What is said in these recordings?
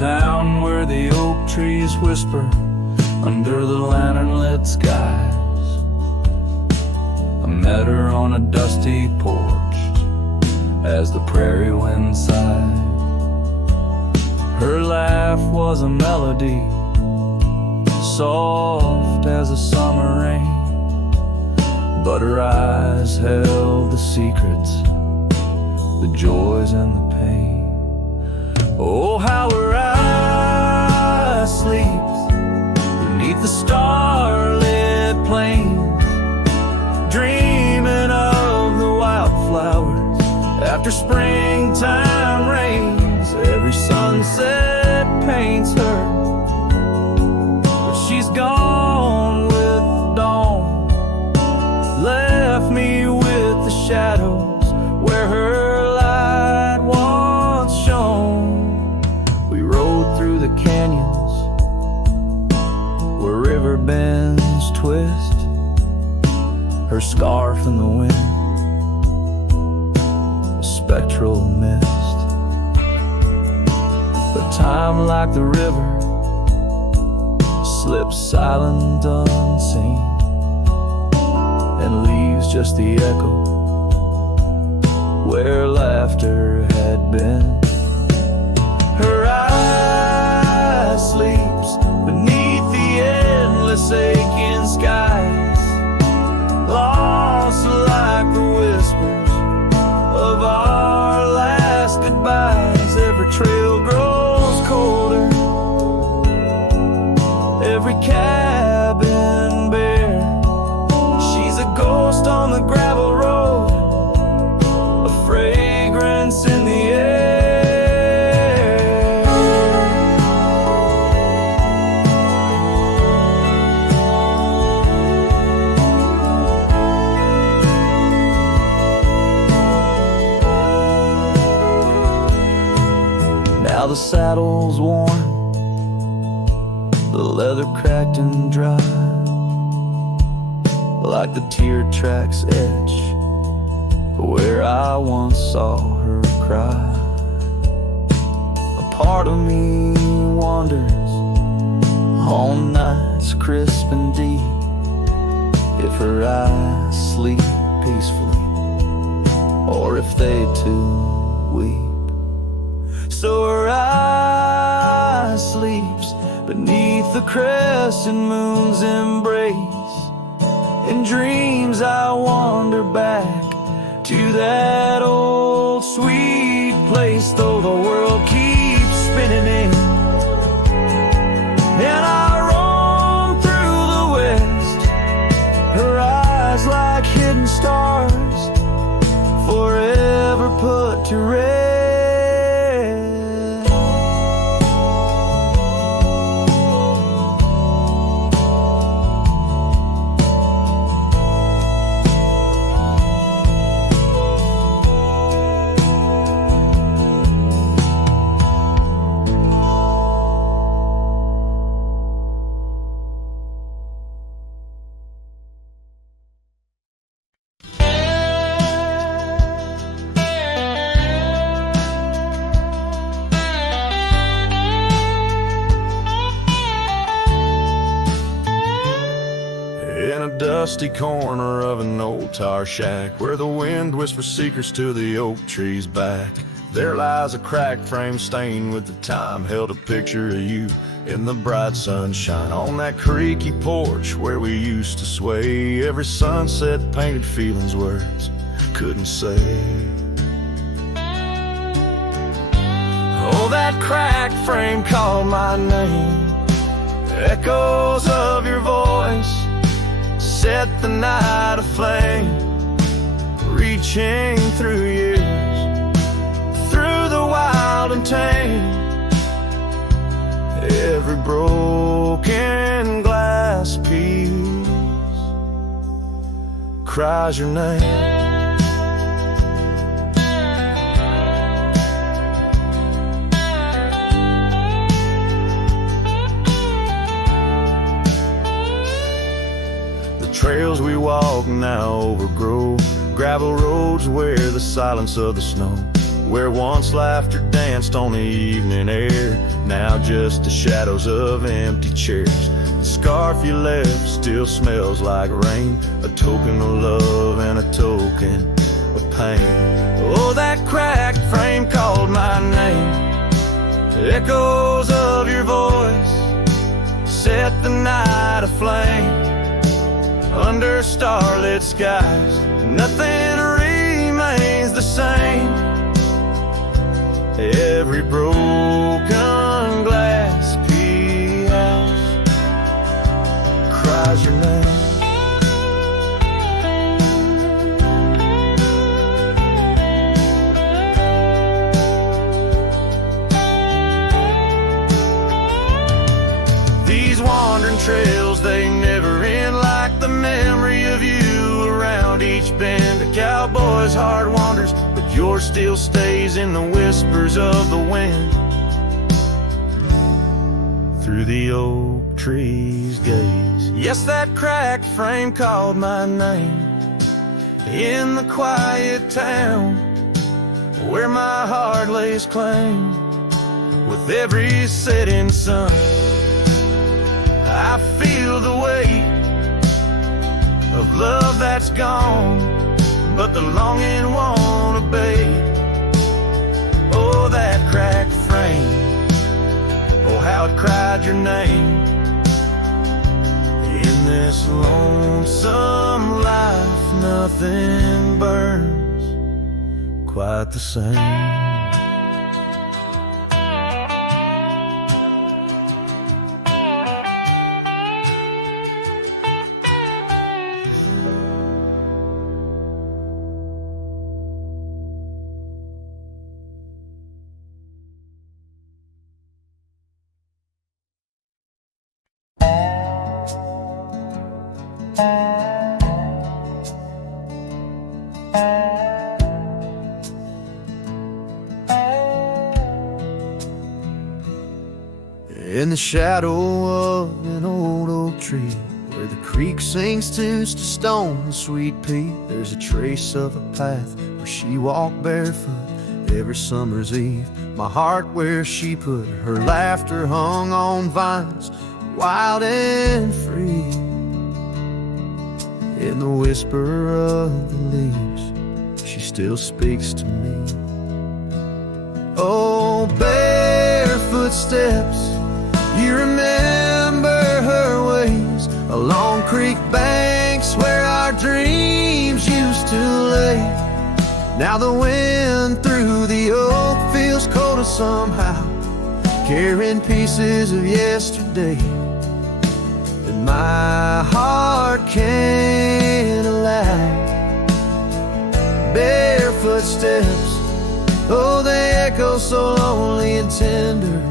town where the oak trees whisper under the lantern-lit skies. I met her on a dusty porch as the prairie wind sighed. Her laugh was a melody, soft as a summer rain, but her eyes held the secrets, the joys and the pain. Oh, how her eyes sleeps beneath the starlit plains, dreaming of the wildflowers after springtime rains. Every sunset paints her, but she's gone with the dawn, left me with the shadows where her light once shone. We rode through the canyons where river bends twist, her scarf in the wind, a spectral mist. But time, like the river, slips silent unseen and leaves just the echo where laughter had been. Her eye sleeps beneath the endless aching skies, lost like the whispers of our last goodbyes. Every trail grows colder, every cabin bare. She's a ghost on the gravel road, a fragrance in the air. Now the saddle's worn, the leather cracked and dry, like the tear tracks etch where I once saw her cry. A part of me wonders on nights crisp and deep if her eyes sleep peacefully or if they too weep. So her eyes sleeps beneath the crescent moon's embrace. In dreams I wander back to that old sweet place, though the world keeps spinning in, and I roam through the west. Her eyes like hidden stars, forever put to rest. Dusty corner of an old tar shack where the wind whispers secrets to the oak tree's back, there lies a cracked frame stained with the time, held a picture of you in the bright sunshine on that creaky porch where we used to sway. Every sunset painted feelings words couldn't say. Oh, that cracked frame called my name, echoes of your voice set the night aflame, reaching through years, through the wild and tame. Every broken glass piece cries your name. Trails we walk now overgrow, gravel roads where the silence of the snow, where once laughter danced on the evening air, now just the shadows of empty chairs. The scarf you left still smells like rain, a token of love and a token of pain. Oh, that cracked frame called my name. Echoes of your voice set the night aflame. Under starlit skies, nothing remains the same. Every broken glass piece cries your name. These wandering trails, they never end, like the memory of you around each bend. A cowboy's heart wanders, but yours still stays in the whispers of the wind. Through the oak tree's gaze, yes, that cracked frame called my name. In the quiet town where my heart lays claim, with every setting sun I feel the weight of love that's gone, but the longing won't abate. Oh, that cracked frame, oh, how it cried your name. In this lonesome life, nothing burns quite the same. In the shadow of an old oak tree, where the creek sings tunes to stone and sweet pea, there's a trace of a path where she walked barefoot every summer's eve. My heart where she put her laughter hung on vines, wild and free. In the whisper of the leaves, she still speaks to me. Oh, barefoot steps, you remember her ways along creek banks where our dreams used to lay. Now the wind through the oak feels colder somehow, carrying pieces of yesterday that my heart can't allow. Barefoot steps, oh, they echo so lonely and tender.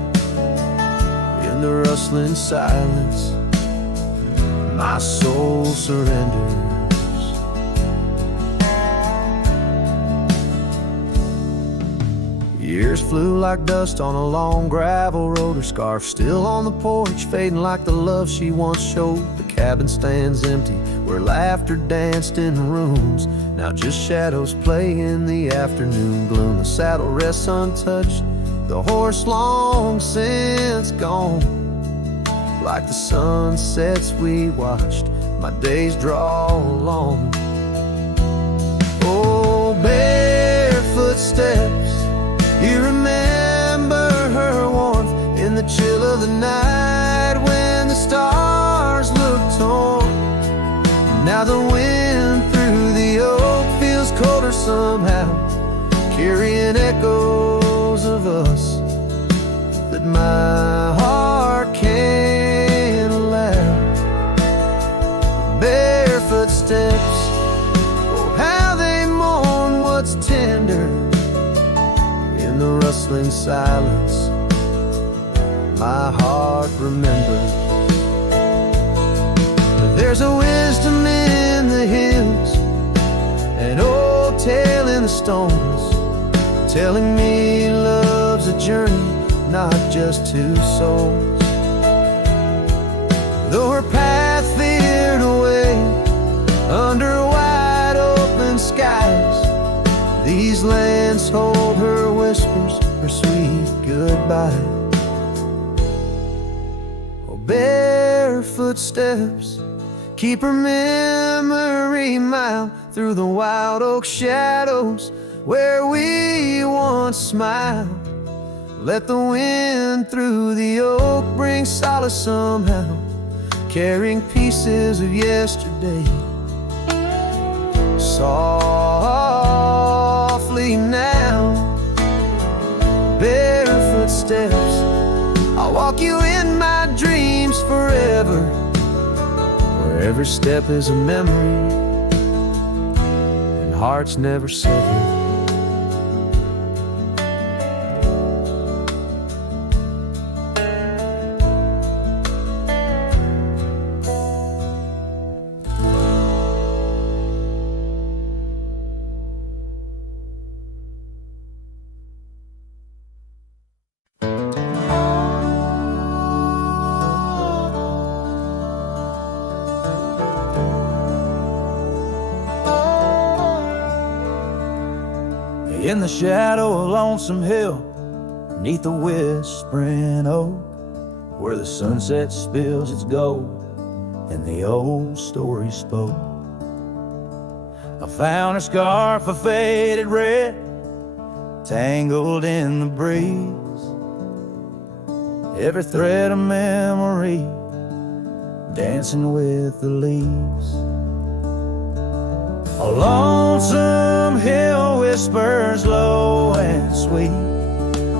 In the rustling silence, my soul surrenders. Years flew like dust on a long gravel road, her scarf still on the porch, fading like the love she once showed. The cabin stands empty where laughter danced in rooms, now just shadows play in the afternoon gloom. The saddle rests untouched, the horse long since gone. Like the sunsets we watched, my days draw long. Oh, barefoot steps, you remember her warmth in the chill of the night when the stars looked torn. Now the wind through the oak feels colder somehow, carrying echoes of us that my heart can't allow. Barefoot steps, oh, how they mourn what's tender. In the rustling silence, my heart remembers. There's a wisdom in the hills, an old tale in the stones, telling me love's a journey, not just two souls. Though her path veered away under wide open skies, these lands hold her whispers, her sweet goodbye. barefoot steps keep her memory mild through the wild oak shadows where we once smiled. Let the wind through the oak bring solace somehow, carrying pieces of yesterday. Softly now, barefoot steps, I'll walk you in my dreams forever, where every step is a memory and hearts never sever. In the shadow of Lonesome Hill, beneath the whispering oak, where the sunset spills its gold and the old story spoke, I found a scarf of faded red, tangled in the breeze, every thread of memory dancing with the leaves. A lonesome hill whispers low and sweet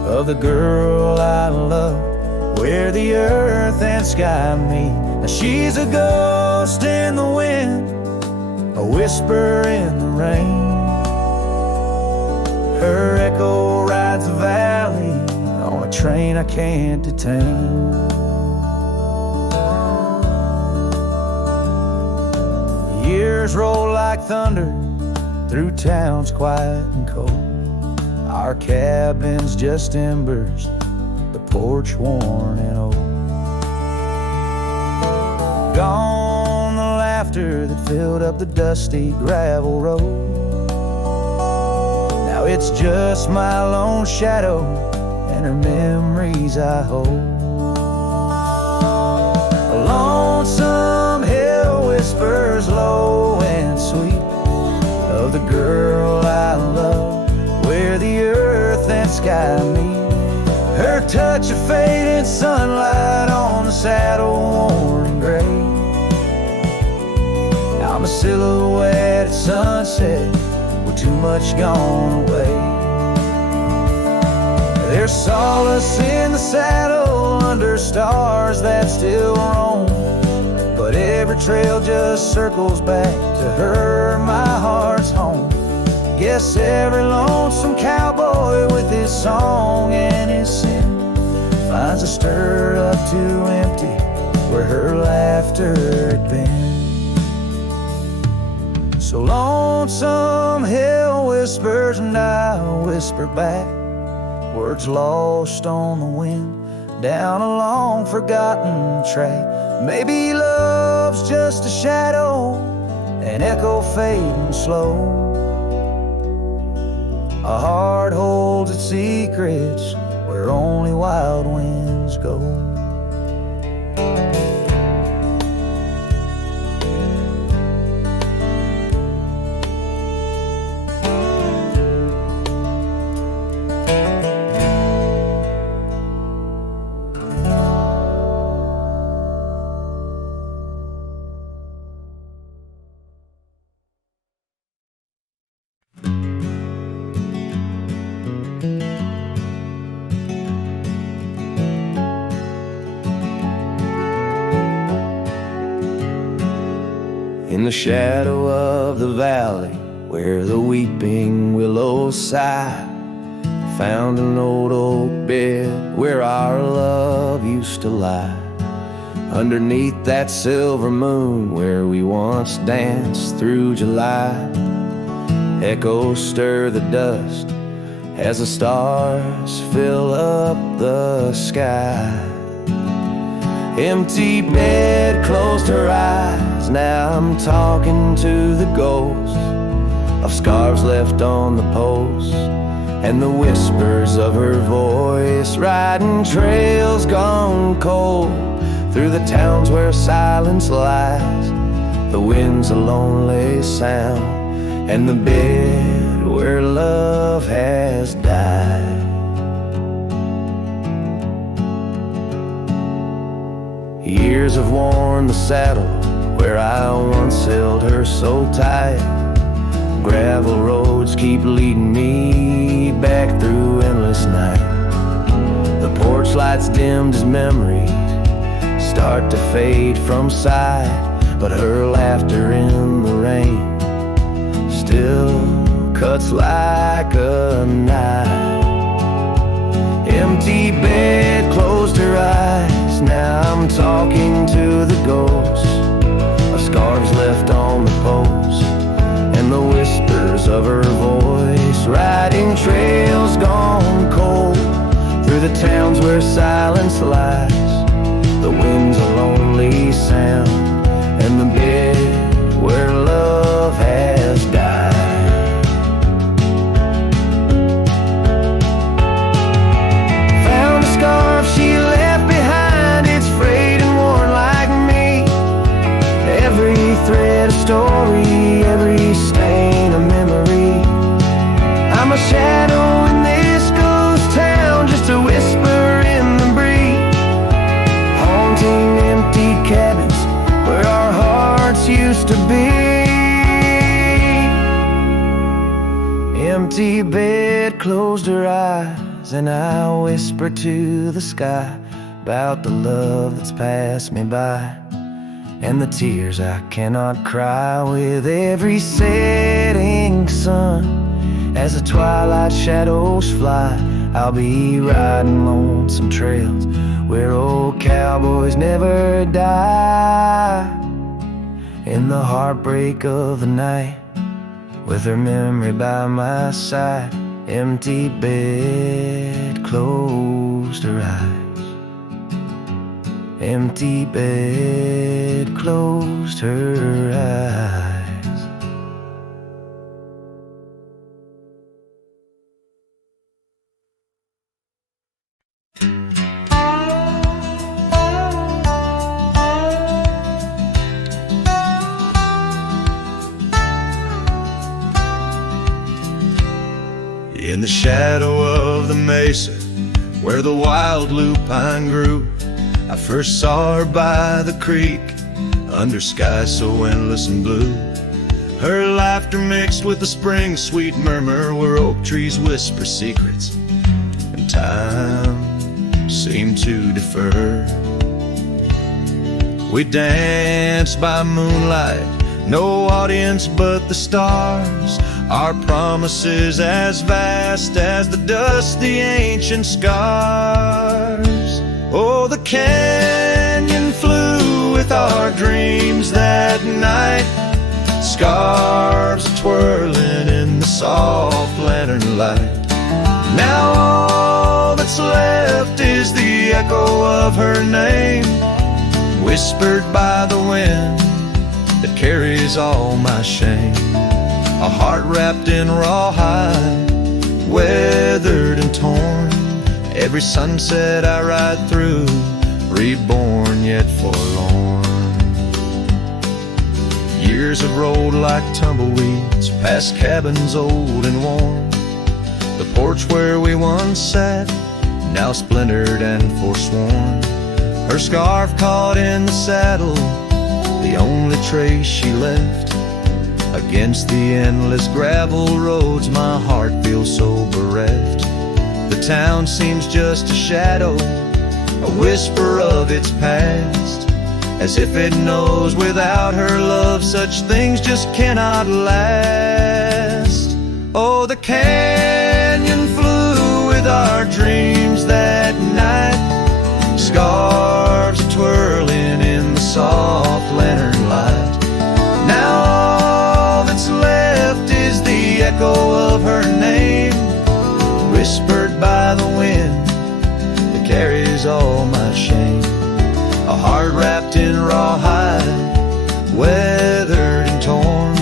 of the girl I love, where the earth and sky meet. Now she's a ghost in the wind, a whisper in the rain. Her echo rides the valley on a train I can't detain. Years roll like thunder through towns quiet and cold. Our cabin's just embers, the porch worn and old. Gone the laughter that filled up the dusty gravel road. Now it's just my lone shadow and her memories I hold. A lonesome hill whispers low and sweet of the girl I love, where the earth and sky meet. Her touch of faded sunlight on the saddle worn and gray. I'm a silhouette at sunset with too much gone away. There's solace in the saddle under stars that still roam, but every trail just circles back to her, my heart's home. Guess every lonesome cowboy with his song and his sin finds a stirred up too empty where her laughter had been. So lonesome hill whispers and I whisper back, words lost on the wind down a long forgotten track. Maybe love's just a shadow, an echo fading slow. A heart holds its secrets where only wild winds go. In the shadow of the valley where the weeping willows sigh, found an old oak bed where our love used to lie. Underneath that silver moon where we once danced through July, echoes stir the dust as the stars fill up the sky. Empty bed closed her eyes, now I'm talking to the ghost of scarves left on the post and the whispers of her voice riding trails gone cold. through the towns where silence lies. The wind's a lonely sound, and the bed where love has died. Years have worn the saddle where I once held her so tight. Gravel roads keep leading me back through endless night. The porch lights dimmed as memories start to fade from sight, but her laughter in the rain still cuts like a knife. Empty bed closed her eyes, now I'm talking to the ghost of scarves left on the post, and the whispers of her voice, riding trails gone cold through the towns where silence lies. The wind's a lonely sound, and the bed where love has died. Found a scarf she left behind, it's frayed and worn like me. Every thread a story, every stain a memory. I'm a shadow in this ghost town, just a whisper in the breeze, haunting empty cabins where our hearts used to be. Empty bed closed her eyes, and I whisper to the sky about the love that's passed me by, and the tears I cannot cry with every setting sun. As the twilight shadows fly, I'll be riding lonesome trails where old cowboys never die. In the heartbreak of the night, with her memory by my side, empty bed closed her eyes. Empty bed closed her eyes. In the shadow of the mesa where the wild lupine grew, I first saw her by the creek under skies so endless and blue. Her laughter mixed with the spring's sweet murmur where oak trees whisper secrets and time seemed to defer. We danced by moonlight, no audience but the stars, our promises as vast as the dust, the ancient scars. Oh, the canyon flew with our dreams that night, scarves twirling in the soft lantern light. Now all that's left is the echo of her name, whispered by the wind that carries all my shame. A heart wrapped in rawhide, weathered and torn. Every sunset I ride through, reborn yet forlorn. Years have rolled like tumbleweeds past cabins old and worn. The porch where we once sat, now splintered and forsworn. Her scarf caught in the saddle, the only trace she left. Against the endless gravel roads, my heart feels so bereft. The town seems just a shadow, a whisper of its past, as if it knows without her love such things just cannot last. Oh, the canyon flew with our dreams that night, scarves twirling in the soft lantern light. Now all that's left is the echo of her name, whispered by the wind that carries all my shame. A heart wrapped in rawhide, weathered and torn.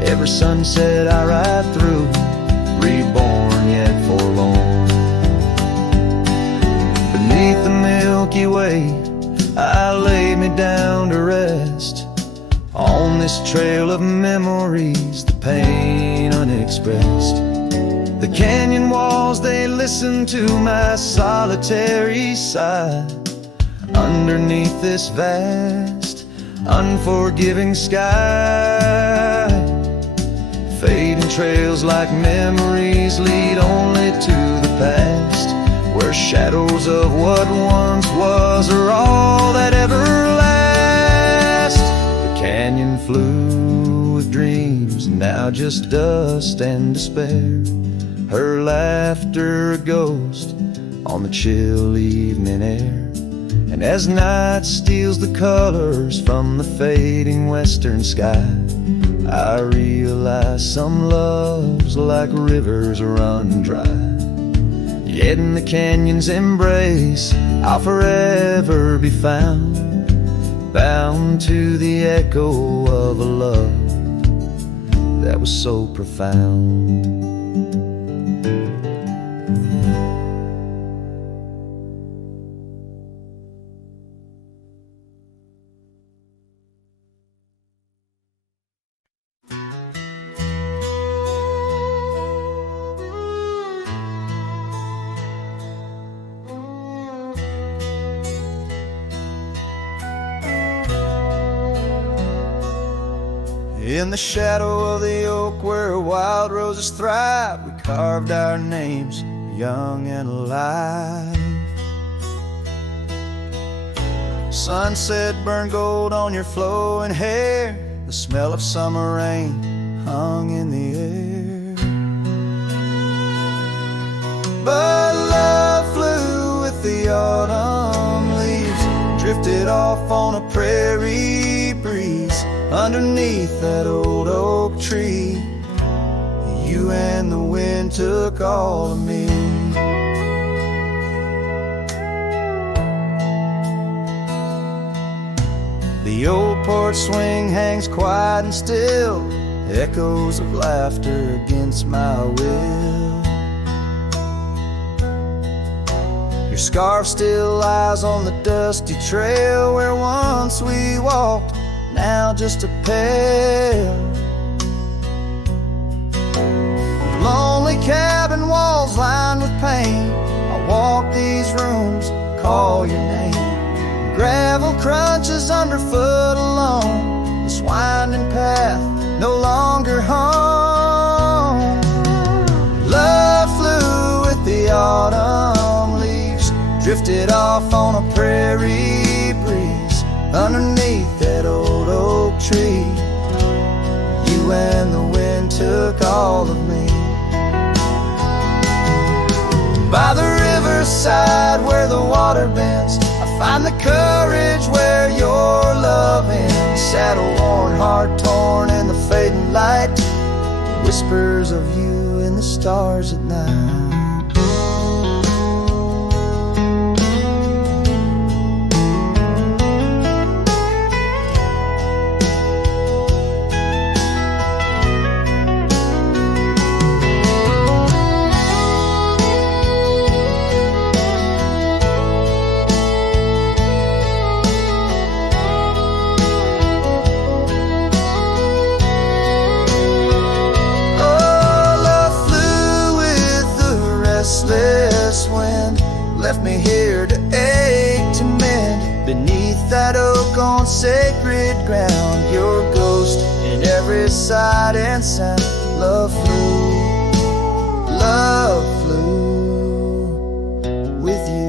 Every sunset I ride through, reborn yet forlorn. Beneath the Milky Way, I lay me down to rest on this trail of memories, the pain unexpressed. The canyon walls, they listen to my solitary sigh. Underneath this vast, unforgiving sky, fading trails like memories lead only to the past, where shadows of what once was are all that ever last. The canyon flew with dreams, now just dust and despair. Her laughter a ghost on the chill evening air. And as night steals the colors from the fading western sky, I realize some loves like rivers run dry. Yet in the canyon's embrace I'll forever be found, bound to the echo of a love that was so profound. In the shadow of the oak where wild roses thrive, we carved our names, young and alive. Sunset burned gold on your flowing hair, the smell of summer rain hung in the air. But love flew with the autumn leaves, drifted off on a prairie breeze. Underneath that old oak tree, you and the wind took all of me. The old porch swing hangs quiet and still, echoes of laughter against my will. Your scarf still lies on the dusty trail where once we walked, now just a pair. Lonely cabin walls lined with pain, I walk these rooms, call your name. Gravel crunches underfoot alone, this winding path no longer home. Love flew with the autumn leaves, drifted off on a prairie breeze. Underneath that old oak tree, you and the wind took all of me. By the riverside where the water bends, I find the courage where your love ends. Saddle worn, heart torn in the fading light, whispers of you in the stars at night. Left me here to ache, to mend beneath that oak on sacred ground. Your ghost in every sight and sound. Love flew with you.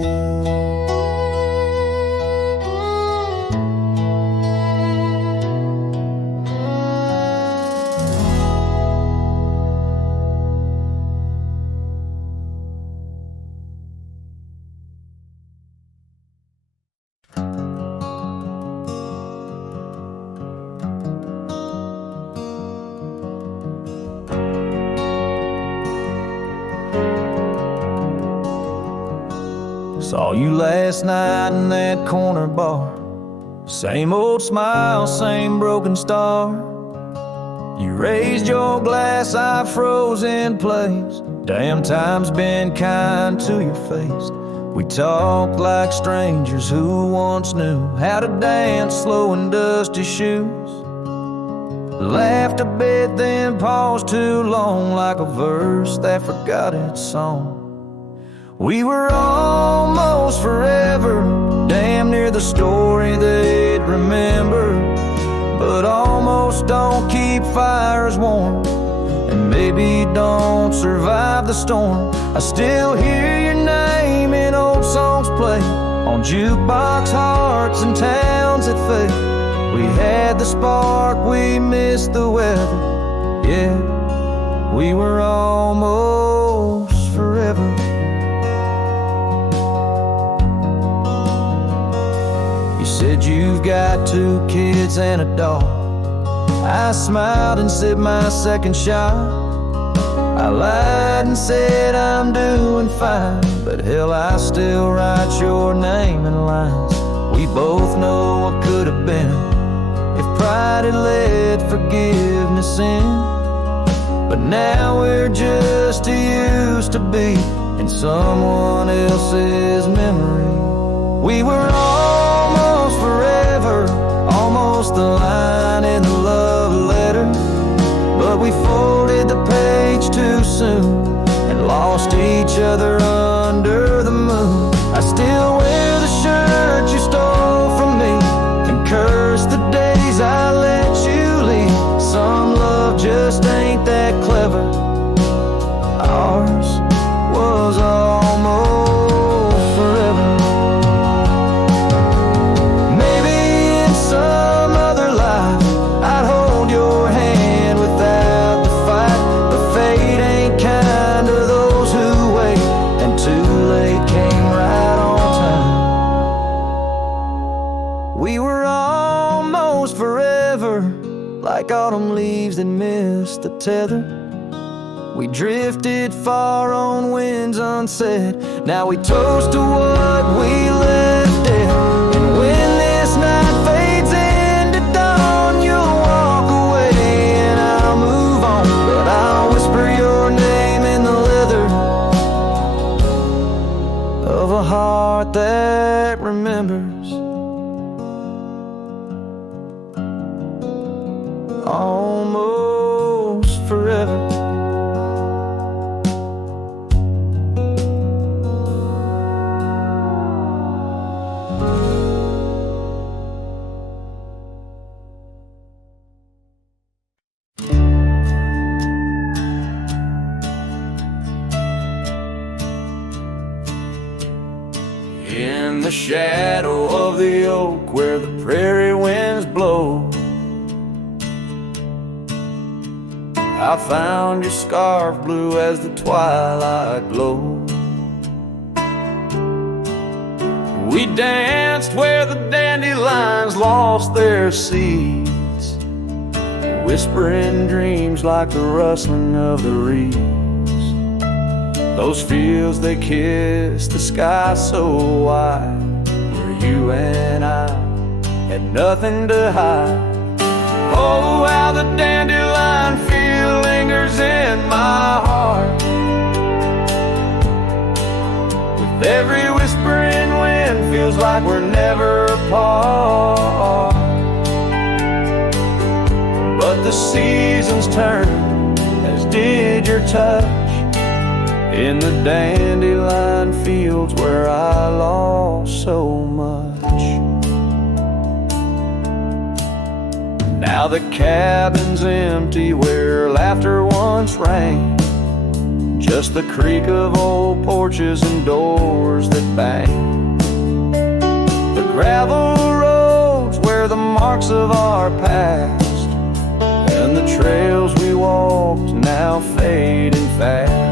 Saw you last night in that corner bar. Same old smile, same broken star. You raised your glass, I froze in place. Damn, time's been kind to your face. We talked like strangers who once knew how to dance slow in dusty shoes. Laughed a bit, then paused too long, like a verse that forgot its song. We were almost forever, damn near the story they'd remember. But almost don't keep fires warm, and maybe don't survive the storm. I still hear your name in old songs play on jukebox hearts and towns that fade. We had the spark, we missed the weather. Yeah, we were almost forever. You said you've got 2 kids and a dog. I smiled and sipped my second shot. I lied and said I'm doing fine, but hell, I still write your name in lines. We both know what could have been if pride had let forgiveness in. But now we're just too used to be in someone else's memory. We were almost forever, almost the line in the love letter. But we folded the page too soon and lost each other under the moon. I still wear the shirt you stole from me and curse the days I let you leave. Some love just ain't that clever. Ours was almost forever. Maybe in some other life I'd hold your hand without the fight, but fate ain't kind to those who wait, and too late came right on time. We were almost forever, like autumn leaves that missed the tether. We drifted far on winds unsaid. Now we toast to what we left there. And when this night fades into dawn, you'll walk away and I'll move on. But I'll whisper your name in the leather of a heart that remembers. Almost forever. In the shadow of the oak where the prairie winds blow, I found your scarf blue as the twilight glowed. We danced where the dandelions lost their seeds, whispering dreams like the rustling of the reeds. Those fields, they kissed the sky so wide, where you and I had nothing to hide. Oh, how the dandelion feel lingers in my heart. With every whispering wind, feels like we're never apart. But the seasons turned, as did your touch, in the dandelion fields where I lost so much. Now the cabin's empty where laughter once rang, just the creak of old porches and doors that bang. The gravel roads where the marks of our past, and the trails we walked now fading fast.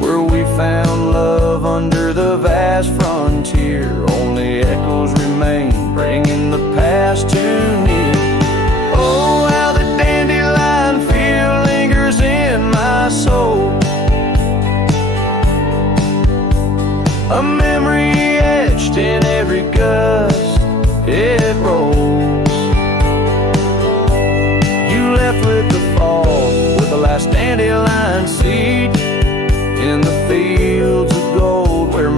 Where we found love under the vast frontier, only echoes remain, bringing the past too near. Oh, how the dandelion feel lingers in my soul, a memory etched in every gust it rolls. You left with the fall, with the last dandelion seed, in the fields of gold where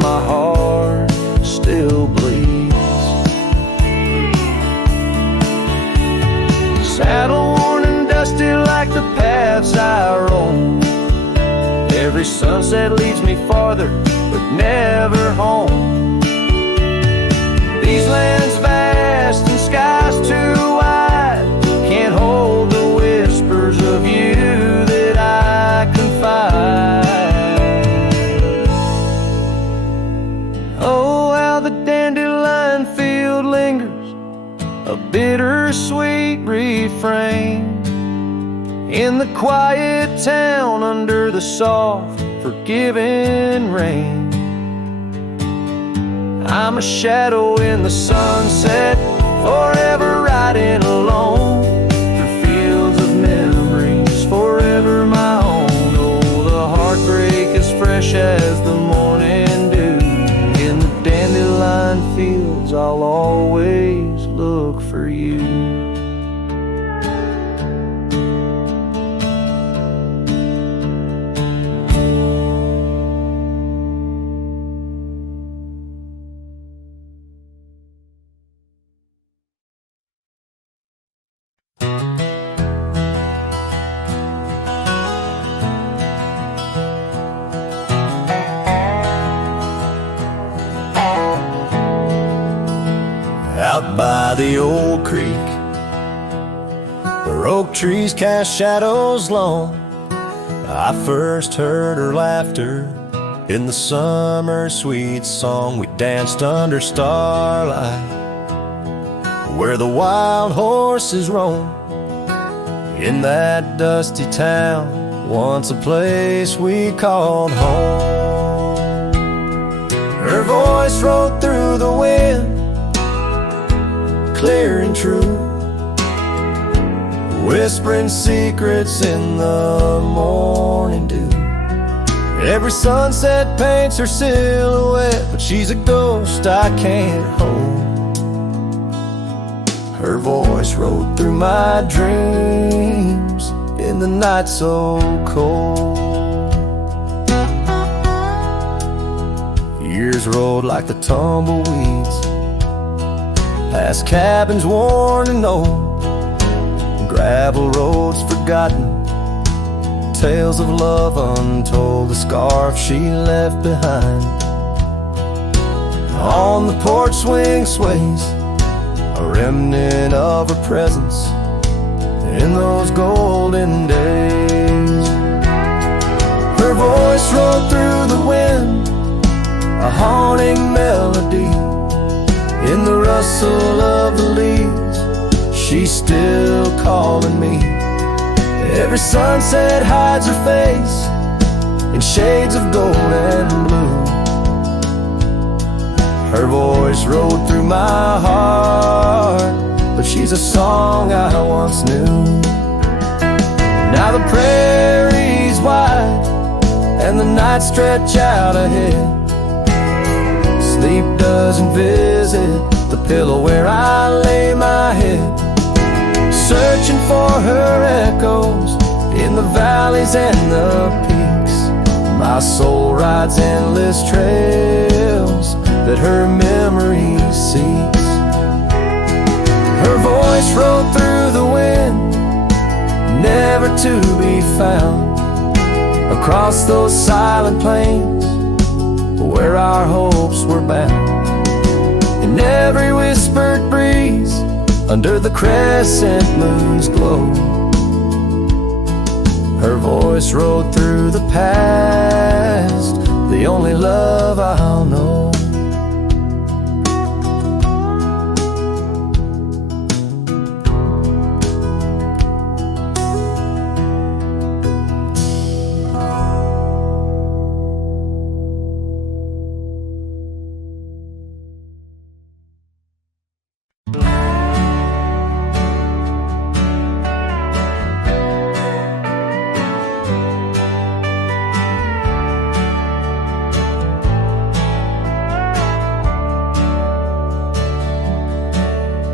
Every sunset leads me farther, but never home. These lands vast and skies too wide can't hold the whispers of you that I confide. Oh, how the dandelion field lingers, a bittersweet refrain in the quiet town under the soft, forgiving rain. I'm a shadow in the sunset, forever riding alone through fields of memories, forever my own. Oh, the heartbreak is fresh as the morning dew. In the dandelion fields, I'll always look for you. Out by the old creek, where oak trees cast shadows long, I first heard her laughter in the summer sweet song. We danced under starlight, where the wild horses roam, in that dusty town, once a place we called home. Her voice rode through the wind, clear and true, whispering secrets in the morning dew. Every sunset paints her silhouette, but she's a ghost I can't hold. Her voice rode through my dreams in the night so cold. Years rolled like the tumbleweeds, past cabins worn and old, gravel roads forgotten, tales of love untold, the scarf she left behind. On the porch swing sways a remnant of her presence in those golden days. Her voice rolled through the wind, a haunting melody. In the rustle of the leaves, she's still calling me. Every sunset hides her face in shades of gold and blue. Her voice rode through my heart, but she's a song I once knew. Now the prairie's wide and the nights stretch out ahead. Sleep doesn't visit the pillow where I lay my head, searching for her echoes in the valleys and the peaks. My soul rides endless trails that her memory seeks. Her voice rode through the wind, never to be found, across those silent plains where our hopes were bound. In every whispered breeze, under the crescent moon's glow, her voice rode through the past, the only love I'll know.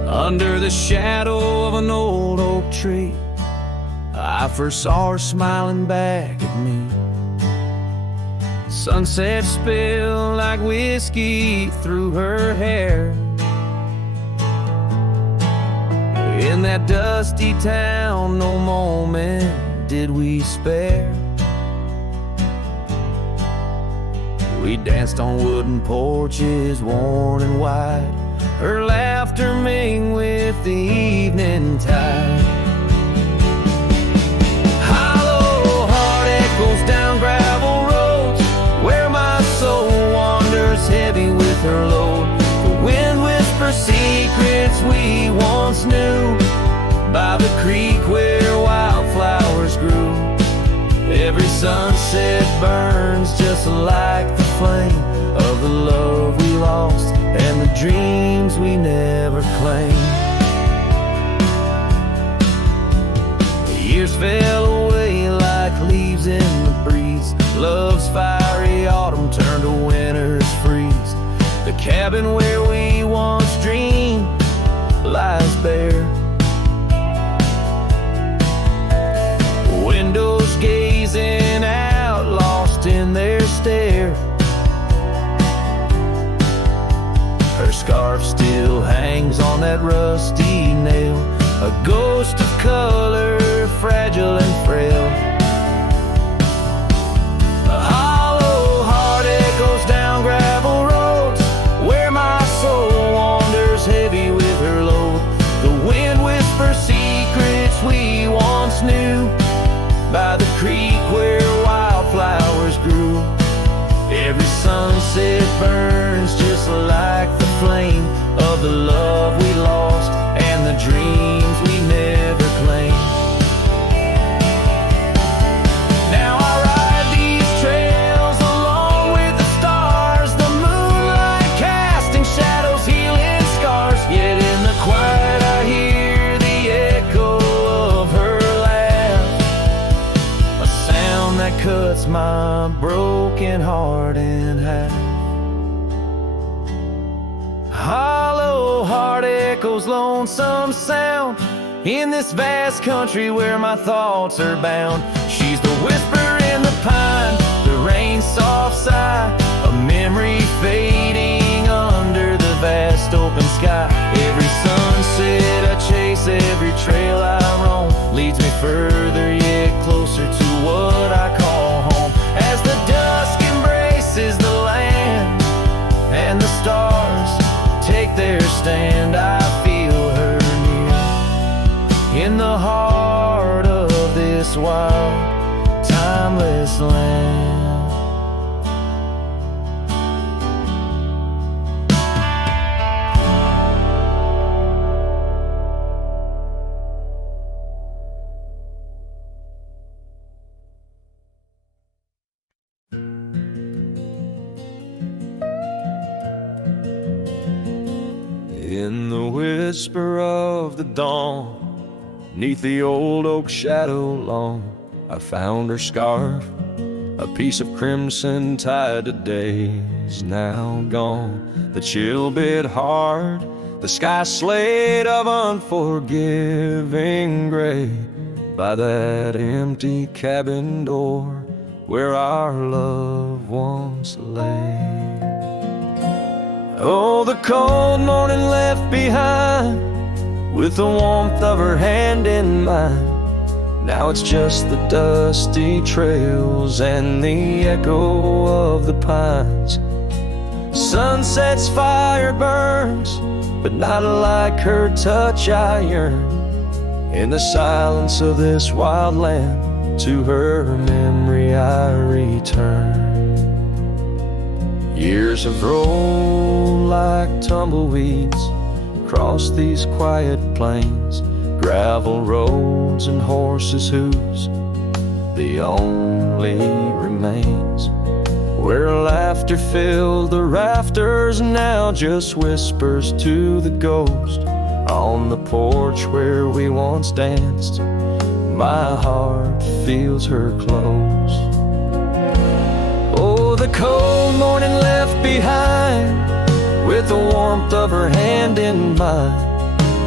Under the shadow of an old oak tree, I first saw her smiling back at me. Sunset spilled like whiskey through her hair. In that dusty town, no moment did we spare. We danced on wooden porches, worn and wide. Her laughter mingled with the evening tide. Hollow heart echoes down gravel roads, where my soul wanders heavy with her load. The wind whispers secrets we once knew, by the creek where wildflowers grew. Every sunset burns just like the flame of the love we lost and the dreams we never claimed. The years fell away like leaves in the breeze. Love's fiery autumn turned to winter's freeze. The cabin where we once dreamed lies bare. Windows gazing out, lost in their stare. Her scarf still hangs on that rusty nail, a ghost of color, fragile and frail. A hollow heart echoes down gravel roads, where my soul wanders heavy with her load. The wind whispers secrets we once knew, by the creek where wildflowers grew. Every sunset burns just like the flame of the love we lost and the dreams we never claimed. Now I ride these trails along with the stars, the moonlight casting shadows, healing scars. Yet in the quiet I hear the echo of her laugh, a sound that cuts my broken heart in half. Hollow heart echoes lonesome sound in this vast country where my thoughts are bound. She's the whisper in the pine, the rain's soft sigh, a memory fading under the vast open sky. Every sunset I chase, every trail I roam, leads me further yet closer to what I call home. As the dusk embraces the land and the stars take their stand, I feel her near in the heart of this wild, timeless land. In the whisper of the dawn, 'neath the old oak shadow long, I found her scarf, a piece of crimson tied to days now gone. The chill bit hard, the sky slate of unforgiving gray, by that empty cabin door where our love once lay. Oh, the cold morning left behind, with the warmth of her hand in mine. Now it's just the dusty trails and the echo of the pines. Sunset's fire burns, but not like her touch I yearn. In the silence of this wild land, to her memory I return. Years have rolled like tumbleweeds across these quiet plains, gravel roads and horses' hooves, the only remains. Where laughter filled the rafters, now just whispers to the ghost. On the porch where we once danced, my heart feels her close. Oh, the cold morning left behind, with the warmth of her hand in mine.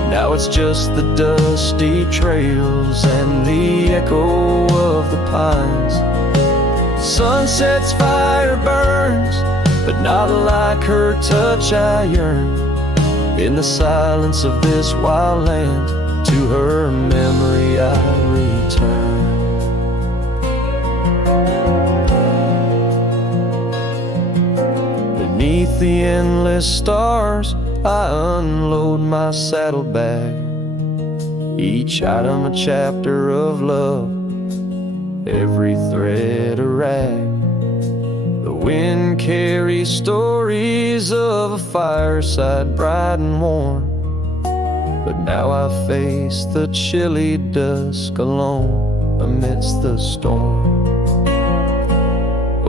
Now it's just the dusty trails and the echo of the pines. Sunset's fire burns, but not like her touch I yearn. In the silence of this wild land, to her memory I return. Beneath the endless stars, I unload my saddlebag. Each item a chapter of love, every thread a rag. The wind carries stories of a fireside bright and warm, but now I face the chilly dusk alone amidst the storm.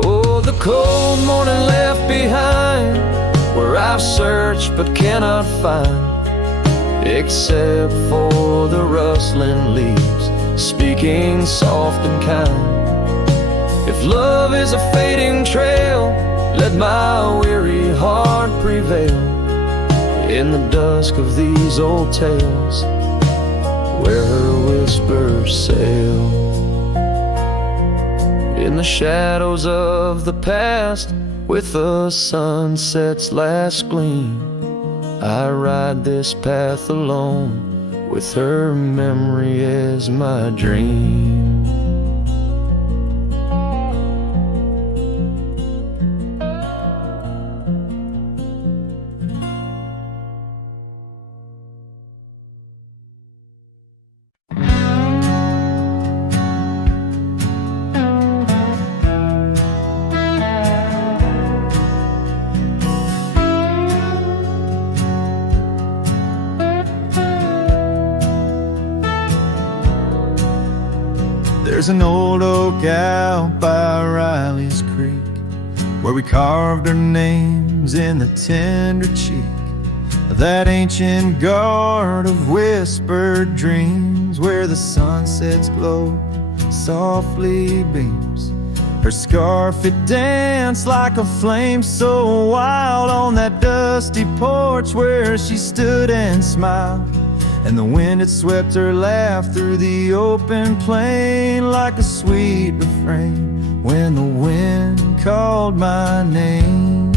Oh, the cold morning left behind, where I've searched but cannot find, except for the rustling leaves speaking soft and kind. If love is a fading trail, let my weary heart prevail in the dusk of these old tales, where her whispers sail. In the shadows of the past, with the sunset's last gleam, I ride this path alone, with her memory as my dream. There's an old oak out by Riley's Creek, where we carved our names in the tender cheek of that ancient guard of whispered dreams, where the sunset's glow softly beams. Her scarf, it danced like a flame so wild on that dusty porch where she stood and smiled. And the wind had swept her laugh through the open plain like a sweet refrain when the wind called my name.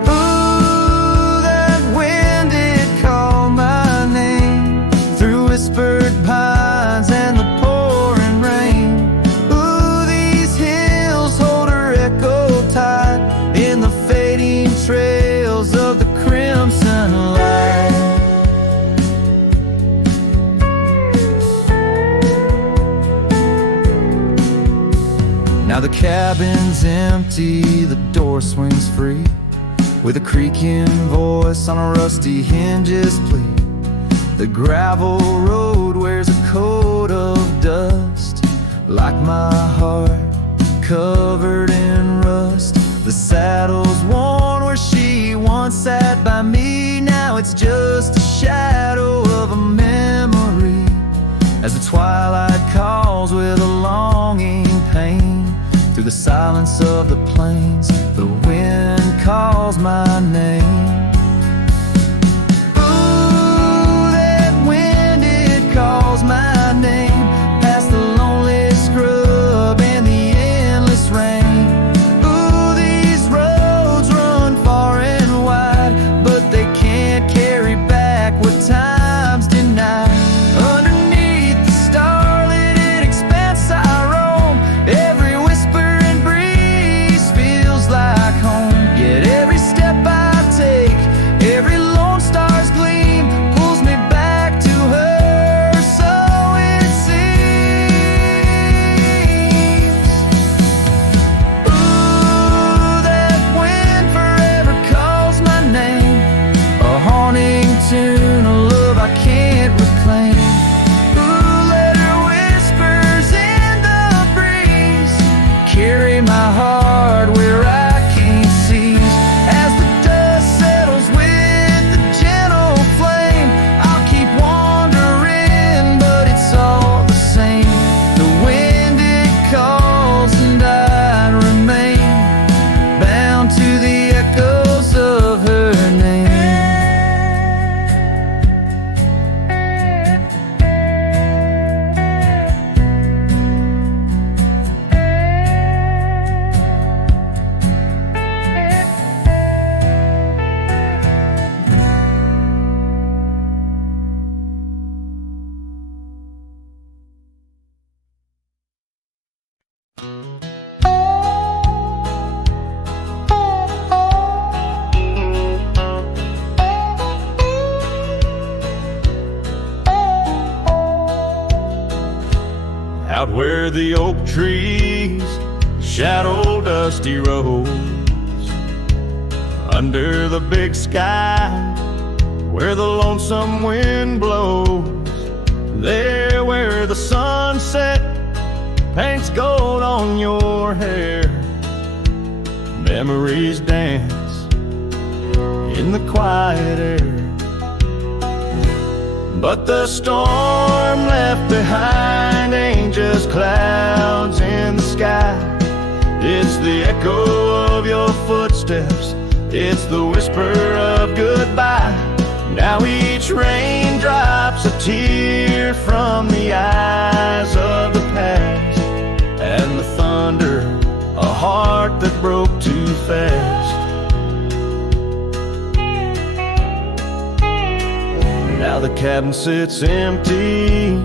Ooh, that wind did call my name through whispered pines and the pouring rain. Ooh, these hills hold her echo tight in the fading trails of the crimson light. Now the cabin's empty, the door swings free, with a creaking voice on a rusty hinge's plea. The gravel road wears a coat of dust, like my heart, covered in rust. The saddle's worn where she once sat by me, now it's just a shadow of a memory, as the twilight calls with a longing pain. Through the silence of the plains, the wind calls my name. Ooh, that wind, it calls my name, past the lonely scrub and the endless rain. Ooh, these roads run far and wide, but they can't carry back what time's denied. Underneath the starlit expanse I roam, every like home, yet every step I take out where the oak trees shadow dusty roads, under the big sky where the lonesome wind blows, there where the sunset paints gold on your hair. Memories dance in the quiet air. But the storm left behind ain't just clouds in the sky. It's the echo of your footsteps, it's the whisper of goodbye. Now each raindrop's a tear from the eyes of the past, and the thunder, a heart that broke too fast. Now the cabin sits empty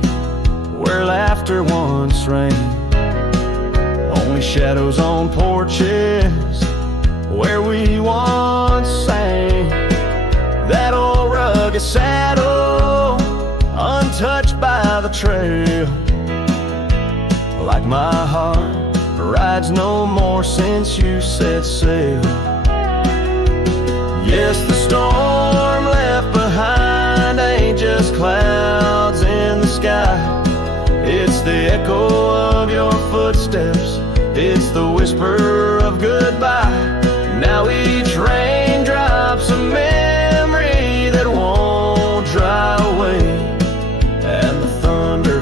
where laughter once reigned, only shadows on porches where we once sang. That old rugged saddle, untouched by the trail, like my heart rides no more since you set sail. Yes, the storm left behind ain't just clouds in the sky. It's the echo of your footsteps, it's the whisper of goodbye. Now each raindrop's a memory that won't dry away, and the thunder,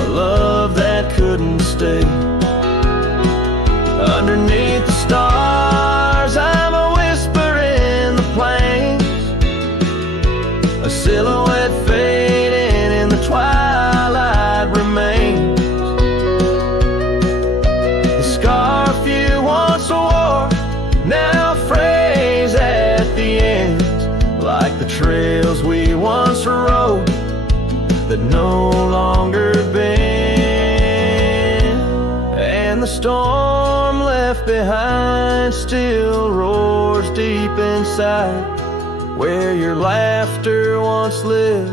a love that couldn't stay. Underneath the stars, I'm a whisper in the plains, a silhouette fading in the twilight remains. The scarf you once wore now frays at the ends, like the trails we once rode that no longer bend. And the storm left behind still roars deep inside, where your laughter once lived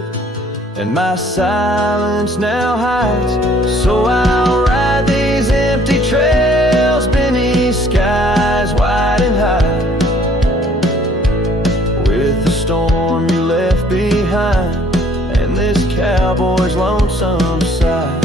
and my silence now hides. So I'll ride these empty trails beneath skies wide and high, with the storm you left behind and this cowboy's lonesome sigh.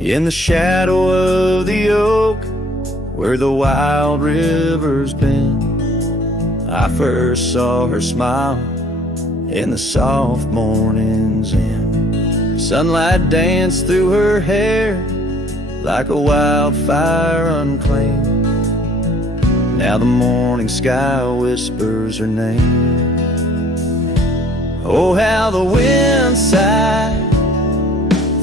In the shadow of the oak, where the wild river's been, I first saw her smile in the soft morning's end. Sunlight danced through her hair like a wildfire unclaimed. Now the morning sky whispers her name. Oh, how the wind sighed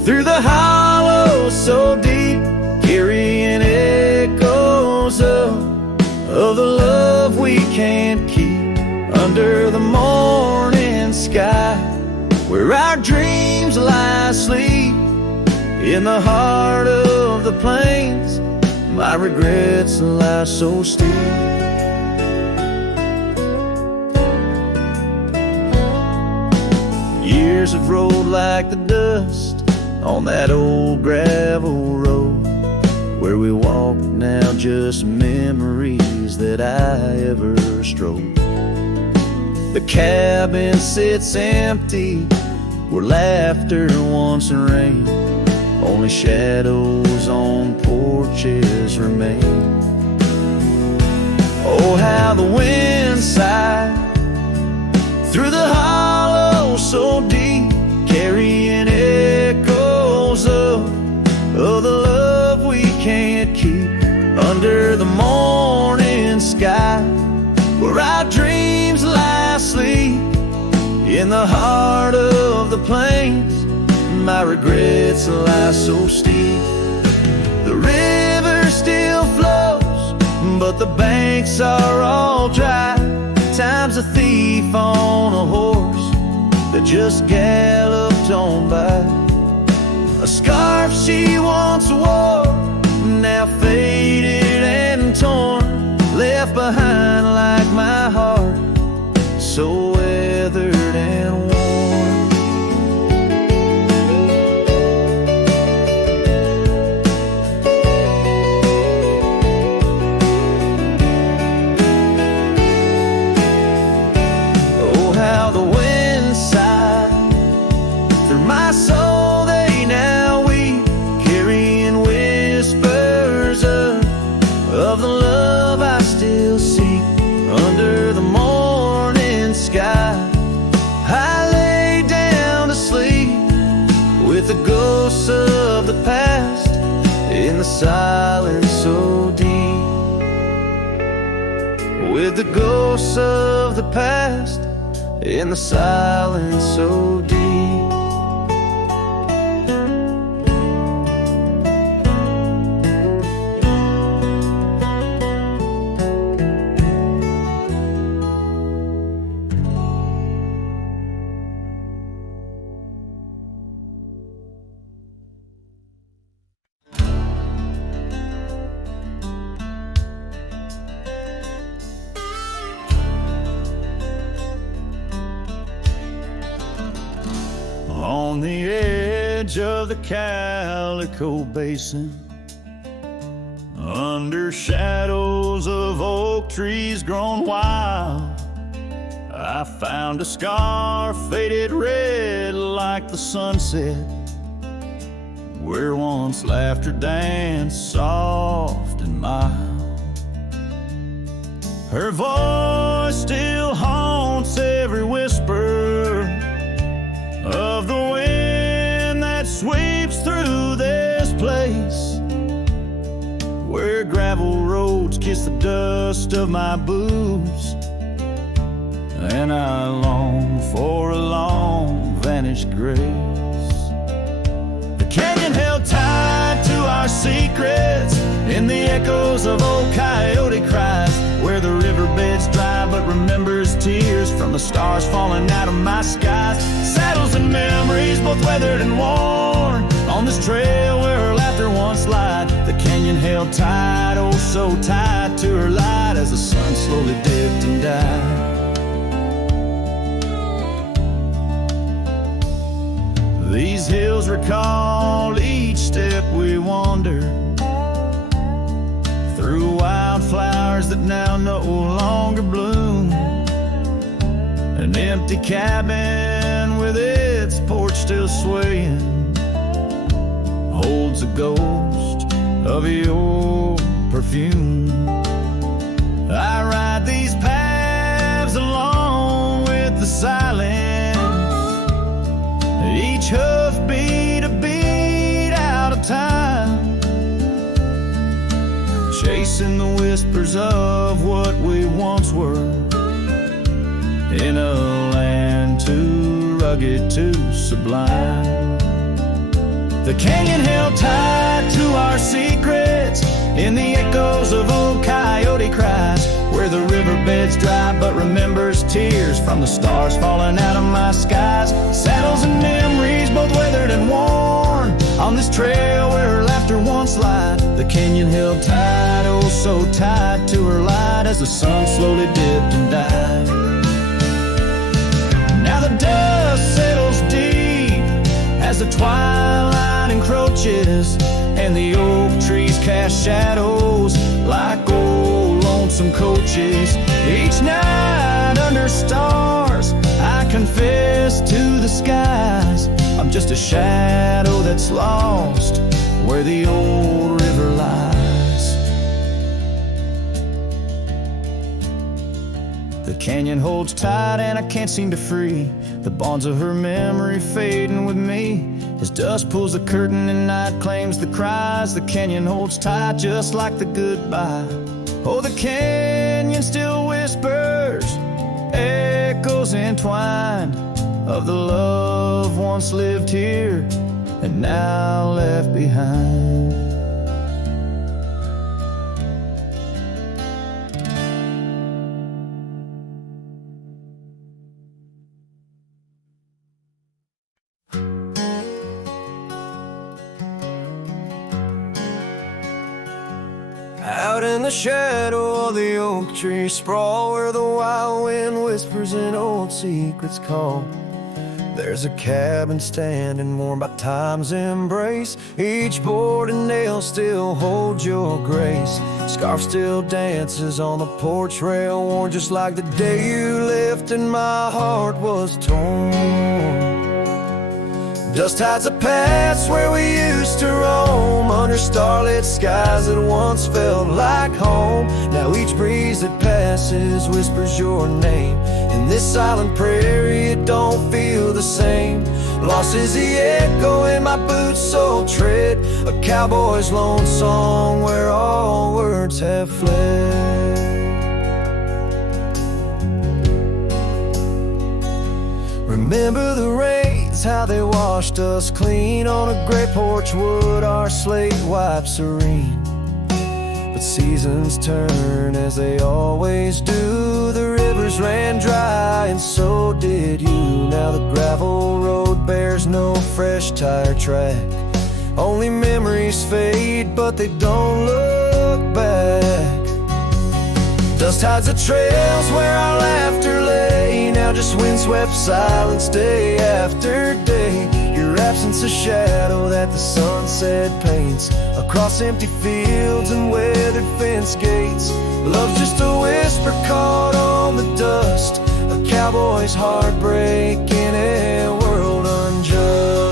through the hollow so deep, carrying echoes of the love we can't keep. Under the morning sky, where our dreams lie asleep, in the heart of the plains, my regrets lie so steep. Years have rolled like the dust on that old gravel road, where we walk now just memories that I ever strode. The cabin sits empty where laughter once reigned, only shadows on porches remain. Oh, how the wind sighed through the hollow so deep, carrying echoes of the love we can't keep. Under the morning sky, where our dreams lie asleep, in the heart of the plains, my regrets lie so steep. The river still flows, but the banks are all dry. Time's a thief on a horse that just galloped on by. A scarf she once wore, now faded and torn, left behind like my heart, so weathered and worn. Oh, how the wind sighed through my soul, they now weep, carrying whispers of the love I still seek under the morning sky. I lay down to sleep with the ghosts of the past in the silence so deep. With the ghosts of the past in the silence so deep. On the edge of the Calico Basin, under shadows of oak trees grown wild, I found a scar faded red like the sunset, where once laughter danced soft and mild. Her voice still haunts every whisper of the wind that sweeps through this place, where gravel roads kiss the dust of my boots, and I long for a long vanished grace. The canyon held tight to our secrets in the echoes of old coyote cries, where the riverbed's dry but remembers tears from the stars falling out of my skies. Saddles and memories both weathered and worn on this trail where her laughter once lied. The canyon held tight, oh so tight to her light, as the sun slowly dipped and died. These hills recall each step we wander through wildflowers that now no longer bloom. An empty cabin with its porch still swaying holds a ghost of your perfume. I ride these paths along with the silence, each hoofbeat a beat out of time, chasing the whispers of what we once were, in a land too rugged, too sublime. The canyon held tight to our secrets in the echoes of old coyote cries, where the riverbed's dry but remembers tears from the stars falling out of my skies. Saddles and memories both weathered and worn on this trail where her laughter once lied. The canyon held tight, oh so tight to her light, as the sun slowly dipped and died. Now the dust settles deep as the twilight encroaches, and the oak trees cast shadows like old lonesome coaches. Each night under stars I confess to the skies, I'm just a shadow that's lost where the old river lies. The canyon holds tight and I can't seem to free the bonds of her memory fading with me. As dusk pulls the curtain and night claims the cries, the canyon holds tight just like the goodbye. Oh, the canyon still whispers, echoes entwined of the love once lived here and now left behind. Out in the shadow of the oak tree sprawl, where the wild wind whispers and old secrets call, there's a cabin standing warm by time's embrace. Each board and nail still holds your grace. Scarf still dances on the porch rail, worn just like the day you left and my heart was torn. Dust hides the past where we used to roam, under starlit skies that once felt like home. Now each breeze that passes whispers your name. In this silent prairie it don't feel the same. Lost is the echo in my boots so tread, a cowboy's lone song where all words have fled. Remember the rains, how they washed us clean on a gray porch wood, our slate white serene. But seasons turn as they always do. The rivers ran dry and so did you. Now the gravel road bears no fresh tire track. Only memories fade, but they don't look back. Dust hides the trails where our laughter lay. Now just windswept silence day after day. Your absence a shadow that the sunset paints across empty fields and weathered fence gates. Love's just a whisper caught on the dust, a cowboy's heartbreak in a world unjust.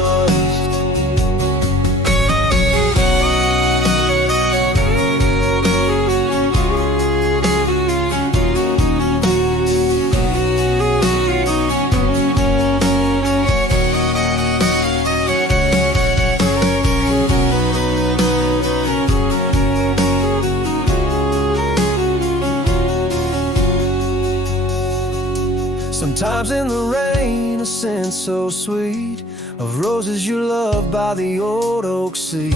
Sometimes in the rain, a scent so sweet of roses you loved by the old oak seat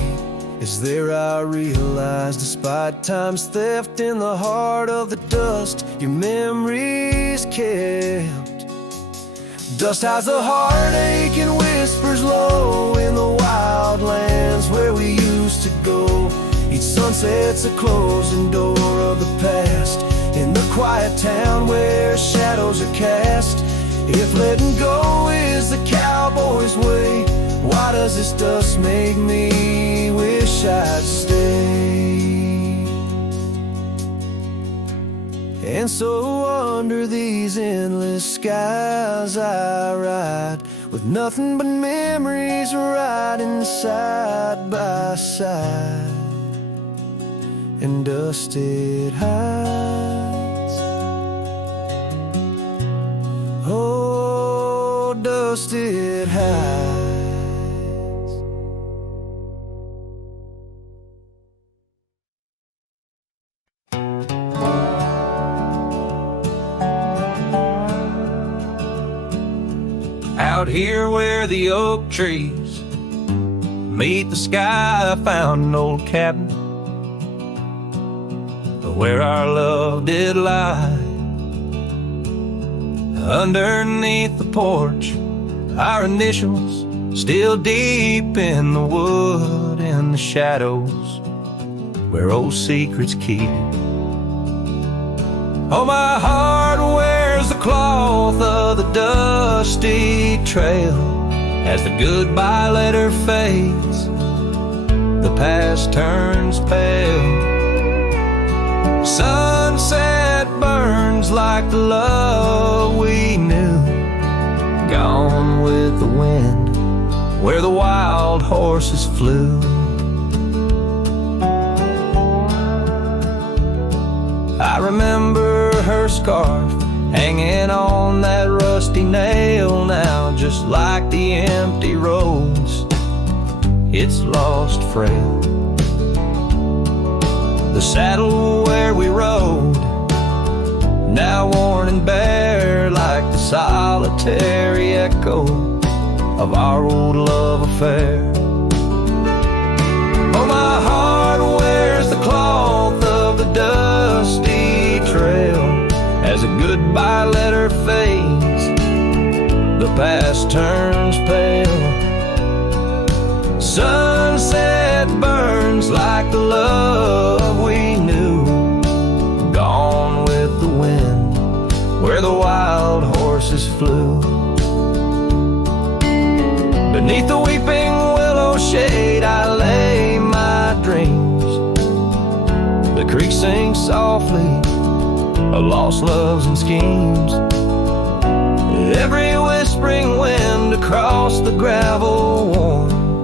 is there. I realize, despite time's theft, in the heart of the dust, your memories kept. Dust hides the heartache and whispers low in the wild lands where we used to go. Each sunset's a closing door of the past, in the quiet town where shadows are cast. If letting go is the cowboy's way, why does this dust make me wish I'd stay? And so under these endless skies I ride, with nothing but memories riding side by side. And dusted hides, oh, dusted hides. Out here where the oak trees meet the sky, I found an old cabin where our love did lie. Underneath the porch, our initials still deep in the wood, in the shadows where old secrets keep. Oh, my heart wears the cloth of the dusty trail as the goodbye letter fades, the past turns pale. Sunset burns like the love we knew, gone with the wind where the wild horses flew. I remember her scarf hanging on that rusty nail now, just like the empty roads, it's lost frail. The saddle where we rode, now worn and bare like the solitary echo of our old love affair. goodbye letter fades, the past turns pale. Sunset burns like the love we knew, gone with the wind where the wild horses flew. Beneath the weeping willow shade I lay my dreams. The creek sings softly of lost loves and schemes. Every whispering wind across the gravel worn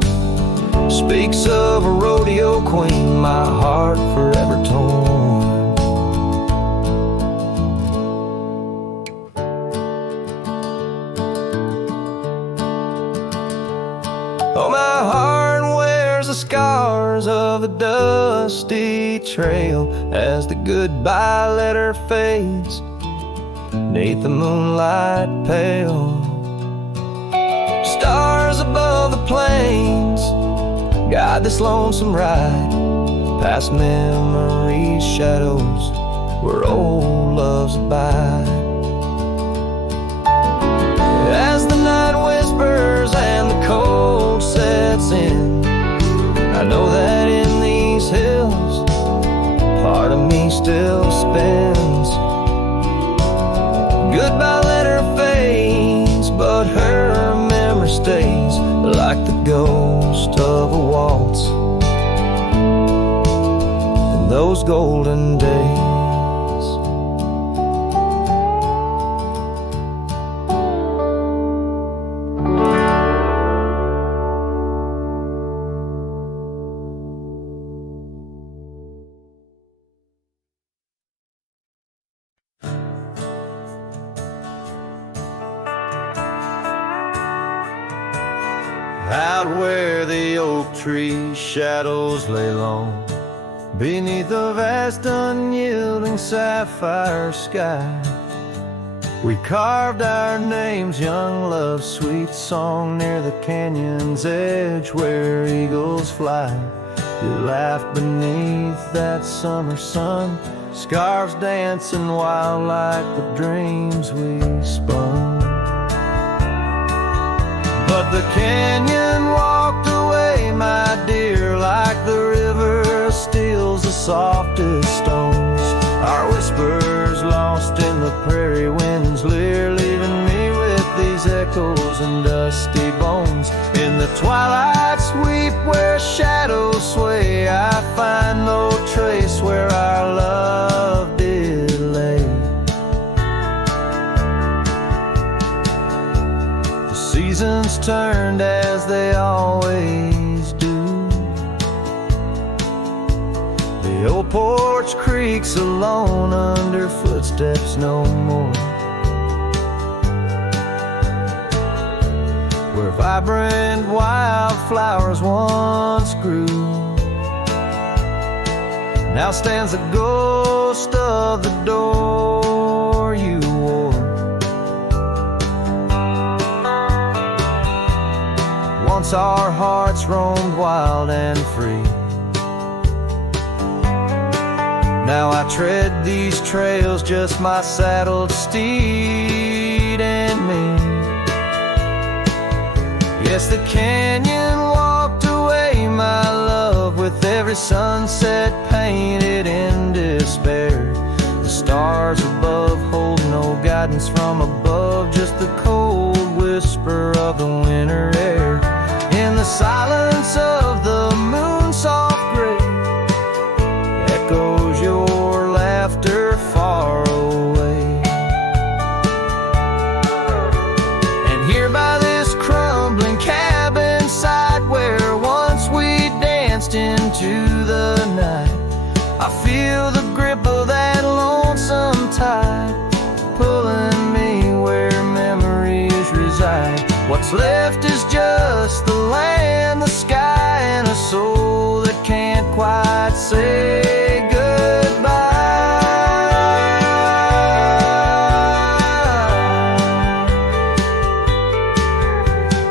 speaks of a rodeo queen, my heart forever torn. Oh, my heart wears the scars of a dusty trail as the goodbye letter fades neath the moonlight pale. Stars above the plains guide this lonesome ride past memory's shadows where old loves abide. As the night whispers and the cold sets in, I know that in these hills part of me still spins. Goodbye letter fades, but her memory stays like the ghost of a waltz in those golden days. Out where the oak tree shadows lay long, beneath the vast unyielding sapphire sky, we carved our names, young love's sweet song, near the canyon's edge where eagles fly. You laughed beneath that summer sun, scarves dancing wild like the dreams we spun. But the canyon walked away, my dear, like the river steals the softest stones. Our whispers lost in the prairie wind's leer, leaving me with these echoes and dusty bones. In the twilight sweep where shadows sway, I find no trace where our love did lay. Seasons turned as they always do. The old porch creaks alone under footsteps no more, where vibrant wildflowers once grew. Now stands the ghost of the door you wore. Once our hearts roamed wild and free. Now I tread these trails, just my saddled steed and me. Yes, the canyon walked away, my love, with every sunset painted in despair. The stars above hold no guidance from above, just the cold whisper of the winter air. In the silence of the moon's soft gray, echoes your laughter far away. And here by this crumbling cabin site where once we danced into the night, I feel the grip of that lonesome tide pulling me where memories reside. What's left is just the land, the sky, and a soul that can't quite say goodbye.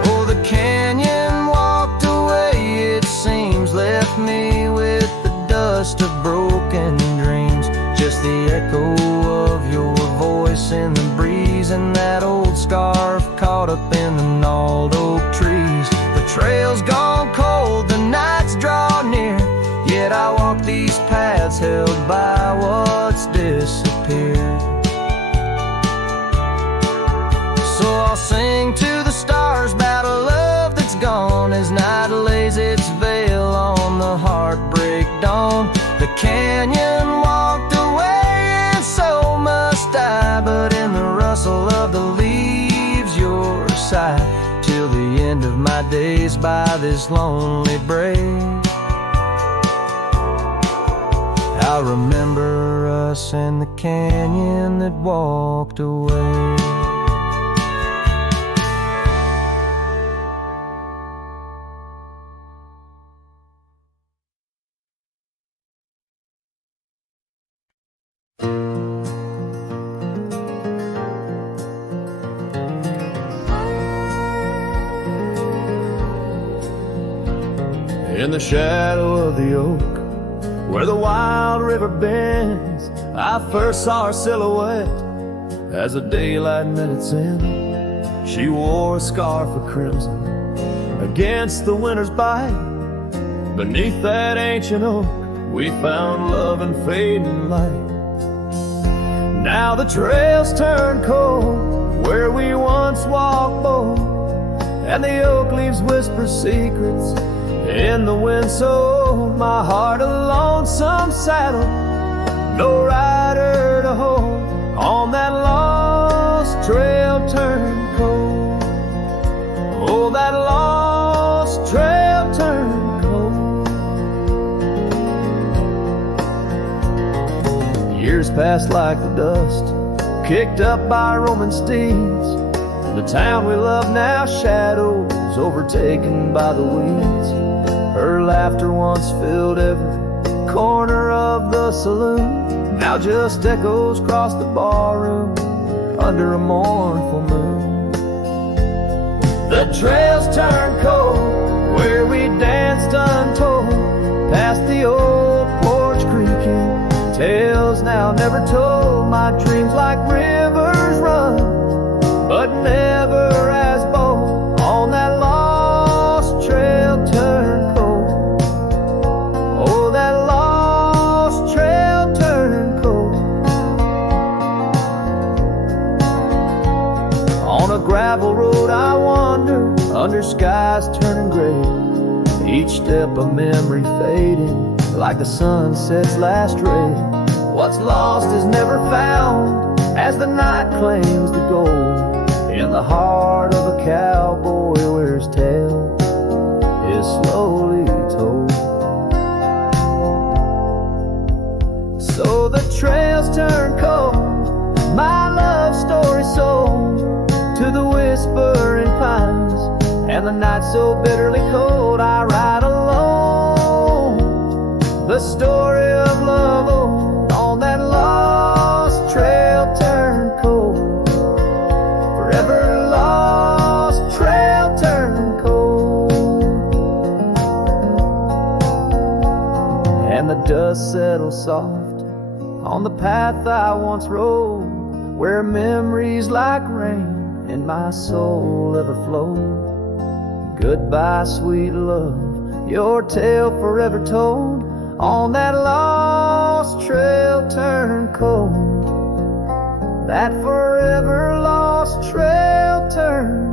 Oh, the canyon walked away, it seems, left me with the dust of broken dreams, just the echo of your voice in the that old scarf caught up in the gnarled oak trees. The trail's gone cold, the nights draw near, yet I walk these paths held by what's disappeared. So I'll sing to the stars about a love that's gone as night lays its veil on the heartbreak dawn. The canyon walked away and so must I, but in the rustle of the leaves your sight, till the end of my days by this lonely break. I remember us and the canyon that walked away. In the shadow of the oak, where the wild river bends, I first saw her silhouette as the daylight met its end. She wore a scarf of crimson against the winter's bite. Beneath that ancient oak, we found love and fading light. Now the trails turn cold where we once walked bold, and the oak leaves whisper secrets in the wind, so my heart a lonesome saddle, no rider to hold. On that lost trail turned cold. Oh, that lost trail turned cold. Years passed like the dust kicked up by Roman steeds. The town we love now shadows overtaken by the weeds. Her laughter once filled every corner of the saloon, now just echoes across the barroom under a mournful moon. The trails turn cold where we danced untold, past the old porch creaking, tales now never told. My dreams like rivers run, but never as bold. On that lost trail turn cold. Oh, that lost trail turn cold. On a gravel road I wander, under skies turning gray, each step a memory fading like the sunset's last ray. What's lost is never found as the night claims the gold. In the heart of a cowboy where his tale is slowly told. So the trails turn cold, my love story sold to the whispering pines, and the night so bitterly cold. I ride alone, the story of love old. On that lost trail turn cold, forever lost trail turn cold. And the dust settles soft on the path I once rode, where memories like rain in my soul ever flow. Goodbye, sweet love, your tale forever told. On that lost trail turn cold, that forever lost trail turn